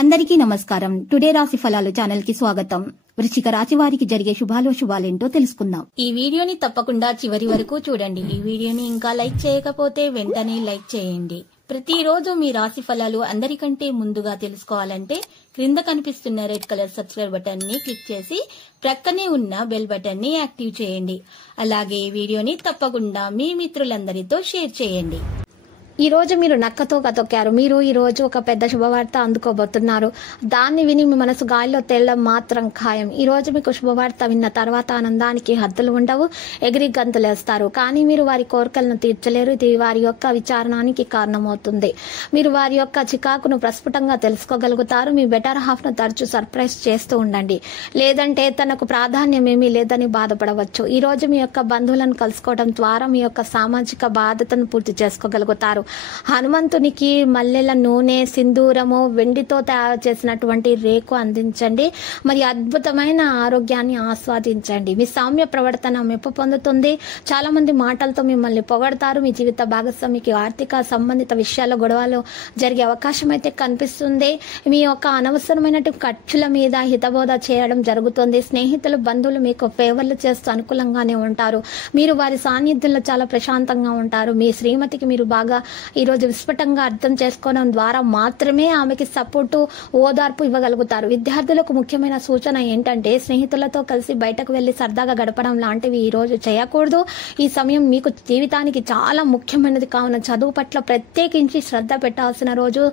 అందరికీ నమస్కారం. టుడే రాశి ఫలాలు ఛానల్ కి స్వాగతం. వృశ్చిక రాశి వారికి జరిగే శుభాలేంటో తెలుసుకుందాం. ఈ వీడియోని తప్పకుండా చివరి వరకు చూడండి. ఈ వీడియోని ఇంకా లైక్ చేయకపోతే వెంటనే లైక్ చేయండి. ప్రతిరోజు మీ రాశి ఫలాలు అందరికంటే ముందుగా తెలుసుకోవాలంటే క్రింద కనిపిస్తున్న రెడ్ కలర్ సబ్స్క్రైబ్ బటన్ ని క్లిక్ చేసి ప్రక్కనే ఉన్న బెల్ బటన్ ని యాక్టివ్ చేయండి. అలాగే ఈ వీడియోని తప్పకుండా మీ మిత్రులందరితో షేర్ చేయండి. ఈ రోజు మీరు నక్కతో కతొక్కారు. మీరు ఈ రోజు ఒక పెద్ద శుభవార్త అందుకోబోతున్నారు. దాన్ని విని మీ మనసు గాలిలో తేలడం మాత్రం ఖాయం. ఈ రోజు మీకు శుభవార్త విన్న తర్వాత ఆనందానికి హద్దులు ఉండవు, ఎగిరి గంతులేస్తారు. కానీ మీరు వారి కోరికలను తీర్చలేరు. ఇది వారి యొక్క విచారణానికి కారణమవుతుంది. మీరు వారి యొక్క చికాకును ప్రస్ఫుటంగా తెలుసుకోగలుగుతారు. మీ బెటర్ హాఫ్ ను తరచూ సర్ప్రైజ్ చేస్తూ ఉండండి. లేదంటే తనకు ప్రాధాన్యం ఏమీ లేదని బాధపడవచ్చు. ఈ రోజు మీ యొక్క బంధువులను కలుసుకోవడం ద్వారా మీ యొక్క సామాజిక బాధ్యతను పూర్తి చేసుకోగలుగుతారు. హనుమంతునికి మల్లెల నూనె, సింధూరము, వెండితో తయారు చేసినటువంటి రేకు అందించండి. మరి అద్భుతమైన ఆరోగ్యాన్ని ఆస్వాదించండి. మీ సౌమ్య ప్రవర్తన మెప్పు పొందుతుంది. చాలా మంది మాటలతో మిమ్మల్ని పొగడతారు. మీ జీవిత భాగస్వామికి ఆర్థిక సంబంధిత విషయాల్లో గొడవలు జరిగే అవకాశం అయితే కనిపిస్తుంది. మీ యొక్క అనవసరమైనటువంటి ఖర్చుల మీద హితబోధ చేయడం జరుగుతుంది. స్నేహితులు, బంధువులు మీకు ఫేవర్లు చేస్తూ అనుకూలంగానే ఉంటారు. మీరు వారి సాన్నిధ్యంలో చాలా ప్రశాంతంగా ఉంటారు. మీ శ్రీమతికి మీరు బాగా ఈ రోజు విస్ఫుటంగా అర్థం చేసుకోవడం ద్వారా మాత్రమే ఆమెకి సపోర్టు, ఓదార్పు ఇవ్వగలుగుతారు. విద్యార్థులకు ముఖ్యమైన సూచన ఏంటంటే స్నేహితులతో కలిసి బయటకు వెళ్లి సరదాగా గడపడం లాంటివి ఈ రోజు చేయకూడదు. ఈ సమయం మీకు జీవితానికి చాలా ముఖ్యమైనది కావున చదువు పట్ల ప్రత్యేకించి శ్రద్ధ పెట్టాల్సిన రోజు.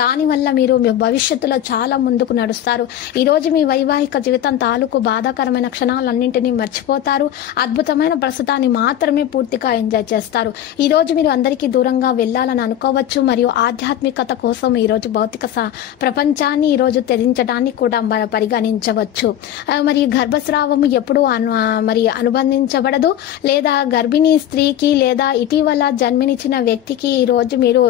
దానివల్ల మీరు మీ భవిష్యత్తులో చాలా ముందుకు నడుస్తారు. ఈ రోజు మీ వైవాహిక జీవితం తాలూకు బాధాకరమైన క్షణాలన్నింటినీ మర్చిపోతారు. అద్భుతమైన ప్రస్తుతాన్ని మాత్రమే పూర్తిగా ఎంజాయ్ చేస్తారు. ఈ రోజు మీరు అందరికీ దూరంగా వెళ్ళాలని అనుకోవచ్చు. మరియు ఆధ్యాత్మికత కోసం ఈ రోజు భౌతిక ప్రపంచాన్ని ఈ రోజు త్యజించడాన్ని కూడా పరిగణించవచ్చు. మరి గర్భస్రావము ఎప్పుడు అనుబంధించబడదు. లేదా గర్భిణీ స్త్రీకి లేదా ఇటీవల జన్మనిచ్చిన వ్యక్తికి ఈ రోజు మీరు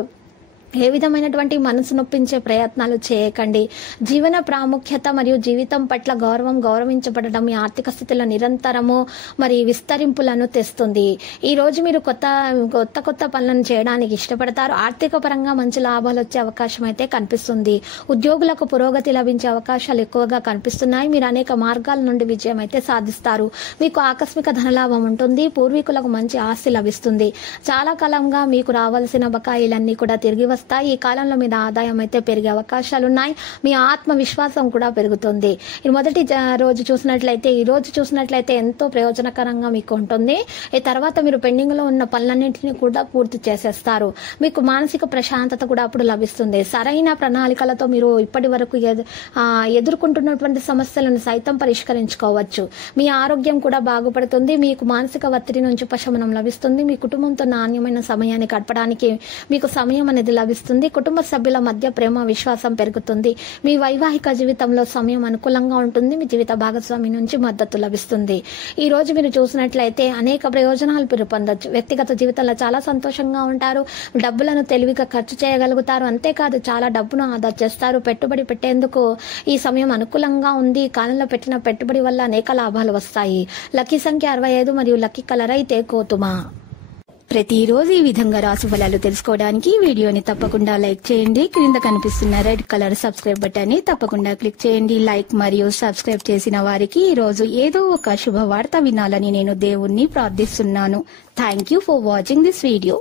ఏ విధమైనటువంటి మనసు నొప్పించే ప్రయత్నాలు చేయకండి. జీవన ప్రాముఖ్యత మరియు జీవితం పట్ల గౌరవించబడడం మీ ఆర్థిక స్థితిలో నిరంతరము మరి విస్తరింపులను తెస్తుంది. ఈ రోజు మీరు కొత్త పనులను చేయడానికి ఇష్టపడతారు. ఆర్థిక పరంగా మంచి లాభాలు వచ్చే అవకాశం అయితే కనిపిస్తుంది. ఉద్యోగులకు పురోగతి లభించే అవకాశాలు ఎక్కువగా కనిపిస్తున్నాయి. మీరు అనేక మార్గాల నుండి విజయం అయితే సాధిస్తారు. మీకు ఆకస్మిక ధనలాభం ఉంటుంది. పూర్వీకులకు మంచి ఆస్తి లభిస్తుంది. చాలా కాలంగా మీకు రావాల్సిన బకాయిలన్నీ కూడా తిరిగి వస్తాయి. ఈ కాలంలో మీద ఆదాయం అయితే పెరిగే అవకాశాలున్నాయి. మీ ఆత్మవిశ్వాసం కూడా పెరుగుతుంది. మొదటి రోజు చూసినట్లయితే ఎంతో ప్రయోజనకరంగా మీకు ఉంటుంది. ఈ తర్వాత మీరు పెండింగ్ లో ఉన్న పనులన్నింటినీ కూడా పూర్తి చేసేస్తారు. మీకు మానసిక ప్రశాంతత కూడా అప్పుడు లభిస్తుంది. సరైన ప్రణాళికలతో మీరు ఇప్పటి వరకు ఎదుర్కొంటున్నటువంటి సమస్యలను సైతం పరిష్కరించుకోవచ్చు. మీ ఆరోగ్యం కూడా బాగుపడుతుంది. మీకు మానసిక ఒత్తిడి నుంచి ఉపశమనం లభిస్తుంది. మీ కుటుంబంతో నాణ్యమైన సమయాన్ని గడపడానికి మీకు సమయం అనేది లభిస్తుంది. కుటుంబ సభ్యుల మధ్య ప్రేమ, విశ్వాసం పెరుగుతుంది. మీ వైవాహిక జీవితంలో సమయం అనుకూలంగా ఉంటుంది. మీ జీవిత భాగస్వామి నుంచి మద్దతు లభిస్తుంది. ఈ రోజు మీరు చూసినట్లయితే అనేక ప్రయోజనాలు మీరు పొందొచ్చు. వ్యక్తిగత జీవితంలో చాలా సంతోషంగా ఉంటారు. డబ్బులను తెలివిగా ఖర్చు చేయగలుగుతారు. అంతేకాదు చాలా డబ్బును ఆదా చేస్తారు. పెట్టుబడి పెట్టేందుకు ఈ సమయం అనుకూలంగా ఉంది. కాలంలో పెట్టిన పెట్టుబడి వల్ల అనేక లాభాలు వస్తాయి. లక్కీ సంఖ్య 65 మరియు లక్కీ కలర్ అయితే గోధుమ. ప్రతిరోజు ఈ విధంగా రాశి ఫలాలు తెలుసుకోవడానికి వీడియోని తప్పకుండా లైక్ చేయండి. క్రింద కనిపిస్తున్న రెడ్ కలర్ సబ్స్క్రైబ్ బటన్ ని తప్పకుండా క్లిక్ చేయండి. లైక్ మరియు సబ్స్క్రైబ్ చేసిన వారికి ఈ రోజు ఏదో ఒక శుభవార్త వినాలని నేను దేవుణ్ణి ప్రార్థిస్తున్నాను. Thank you for watching this video.